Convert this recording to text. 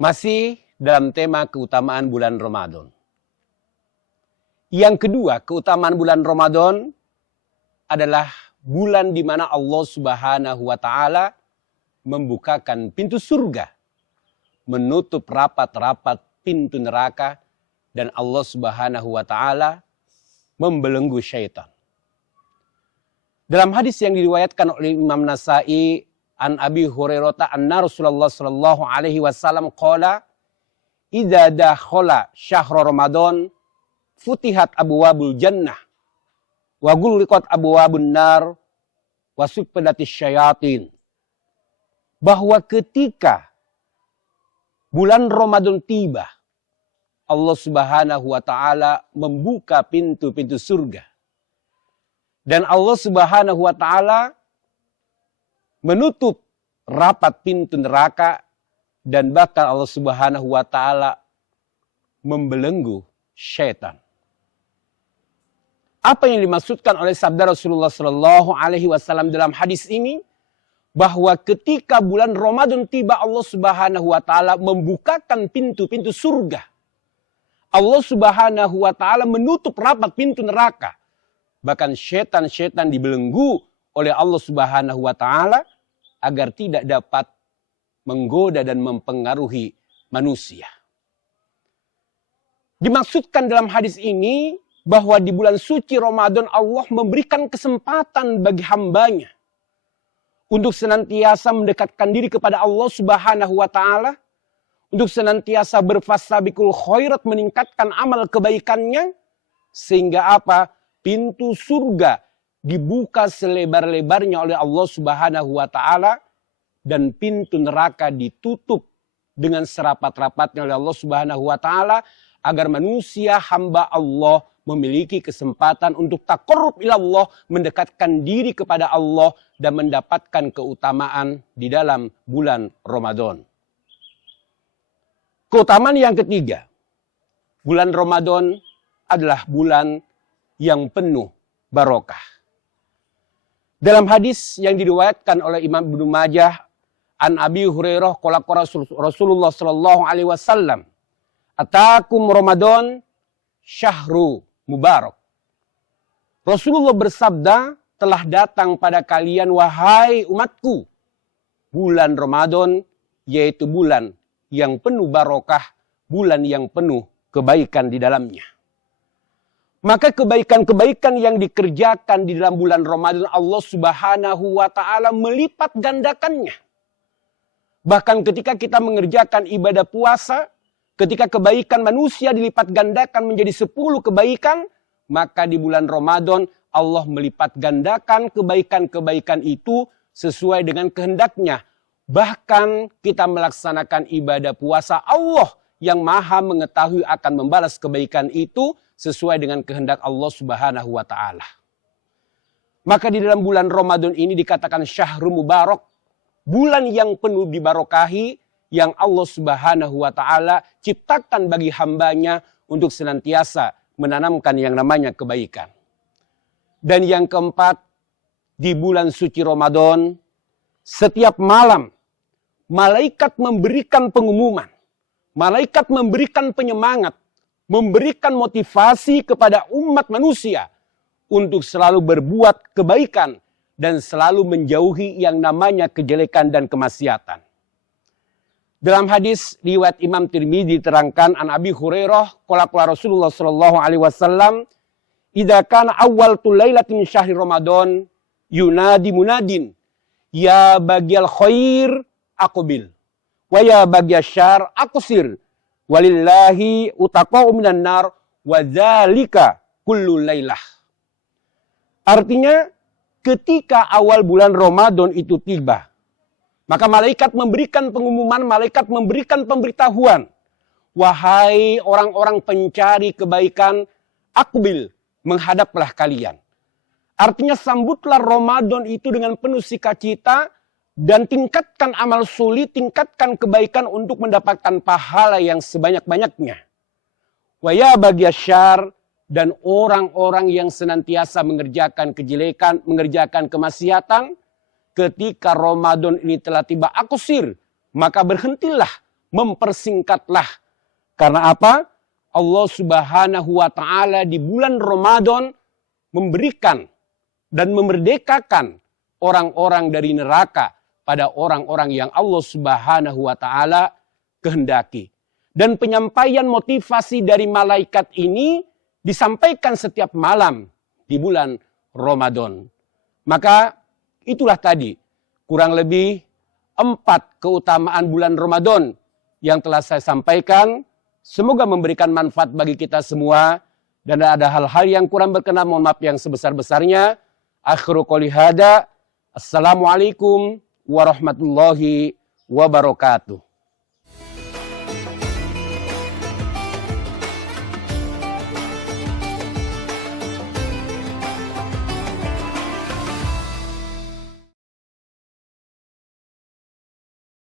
Masih dalam tema keutamaan bulan Ramadan. Yang kedua, keutamaan bulan Ramadan adalah bulan di mana Allah Subhanahu wa Ta'ala membukakan pintu surga, menutup rapat-rapat pintu neraka, dan Allah Subhanahu wa Ta'ala membelenggu syaitan. Dalam hadis yang diriwayatkan oleh Imam Nasai an Abi Hurairah anna Rasulullah sallallahu alaihi wasallam qala idza dakhala syahr Ramadan futihat abwabul jannah wa ghulqat abwabun nar wa suffadatis syayatin. Bahwa ketika bulan Ramadan tiba, Allah Subhanahu wa Ta'ala membuka pintu-pintu surga. Dan Allah Subhanahu wa Ta'ala menutup rapat pintu neraka, dan bahkan Allah Subhanahu wa Ta'ala membelenggu syaitan. Apa yang dimaksudkan oleh sabda Rasulullah sallallahu alaihi wasallam dalam hadis ini? Bahwa ketika bulan Ramadan tiba, Allah Subhanahu wa Ta'ala membukakan pintu-pintu surga. Allah Subhanahu wa Ta'ala menutup rapat pintu neraka. Bahkan syaitan-syaitan dibelenggu oleh Allah Subhanahu wa Ta'ala agar tidak dapat menggoda dan mempengaruhi manusia. Dimaksudkan dalam hadis ini bahwa di bulan suci Ramadan Allah memberikan kesempatan bagi hambanya untuk senantiasa mendekatkan diri kepada Allah Subhanahu wa Ta'ala, untuk senantiasa berfastabiqul khairat, meningkatkan amal kebaikannya, sehingga apa? Pintu surga dibuka selebar-lebarnya oleh Allah Subhanahu wa Ta'ala, dan pintu neraka ditutup dengan serapat-rapatnya oleh Allah Subhanahu wa Ta'ala, agar manusia hamba Allah memiliki kesempatan untuk taqarrub ila Allah, mendekatkan diri kepada Allah dan mendapatkan keutamaan di dalam bulan Ramadan. Keutamaan yang ketiga, bulan Ramadan adalah bulan yang penuh barokah. Dalam hadis yang diriwayatkan oleh Imam Ibnu Majah an Abi Hurairah qala Rasulullah sallallahu alaihi wasallam, "Atakum Ramadan syahru mubarak." Rasulullah bersabda, "Telah datang pada kalian wahai umatku bulan Ramadan, yaitu bulan yang penuh barokah, bulan yang penuh kebaikan di dalamnya." Maka kebaikan-kebaikan yang dikerjakan di dalam bulan Ramadan, Allah Subhanahu wa Ta'ala melipat gandakannya. Bahkan ketika kita mengerjakan ibadah puasa, ketika kebaikan manusia dilipat gandakan menjadi 10 kebaikan, maka di bulan Ramadan Allah melipat gandakan kebaikan-kebaikan itu sesuai dengan kehendaknya. Bahkan kita melaksanakan ibadah puasa, Allah yang maha mengetahui akan membalas kebaikan itu sesuai dengan kehendak Allah Subhanahu wa Ta'ala. Maka di dalam bulan Ramadan ini dikatakan syahrul mubarak, bulan yang penuh dibarokahi, yang Allah Subhanahu wa Ta'ala ciptakan bagi hambanya untuk senantiasa menanamkan yang namanya kebaikan. Dan yang keempat, di bulan suci Ramadan, setiap malam malaikat memberikan pengumuman, malaikat memberikan penyemangat, memberikan motivasi kepada umat manusia untuk selalu berbuat kebaikan dan selalu menjauhi yang namanya kejelekan dan kemaksiatan. Dalam hadis riwayat Imam Tirmidzi diterangkan an Abi Hurairah qala Rasulullah sallallahu alaihi wasallam, "Idza kana awwalul lailatin syahri Ramadan yunadi munadin, ya bagial khair aqbil wa ya bagial syarr aqsir. Walillahi utaqa'u minan nar wa dzalika kullu lailah." Artinya ketika awal bulan Ramadan itu tiba, maka malaikat memberikan pengumuman, malaikat memberikan pemberitahuan. Wahai orang-orang pencari kebaikan, aqbil, menghadaplah kalian. Artinya sambutlah Ramadan itu dengan penuh sukacita, dan tingkatkan amal sulit, tingkatkan kebaikan untuk mendapatkan pahala yang sebanyak-banyaknya. Wa ya bagyasyar, dan orang-orang yang senantiasa mengerjakan kejelekan, mengerjakan kemaksiatan, ketika Ramadan ini telah tiba akusir, maka berhentilah mempersingkatlah. Karena apa? Allah Subhanahu wa Ta'ala di bulan Ramadan memberikan dan memerdekakan orang-orang dari neraka pada orang-orang yang Allah Subhanahu wa Ta'ala kehendaki. Dan penyampaian motivasi dari malaikat ini disampaikan setiap malam di bulan Ramadan. Maka itulah tadi kurang lebih 4 keutamaan bulan Ramadan yang telah saya sampaikan. Semoga memberikan manfaat bagi kita semua. Dan ada hal-hal yang kurang berkenan, mohon maaf yang sebesar-besarnya. Akhiru qouli hada. Assalamualaikum warahmatullahi wabarakatuh.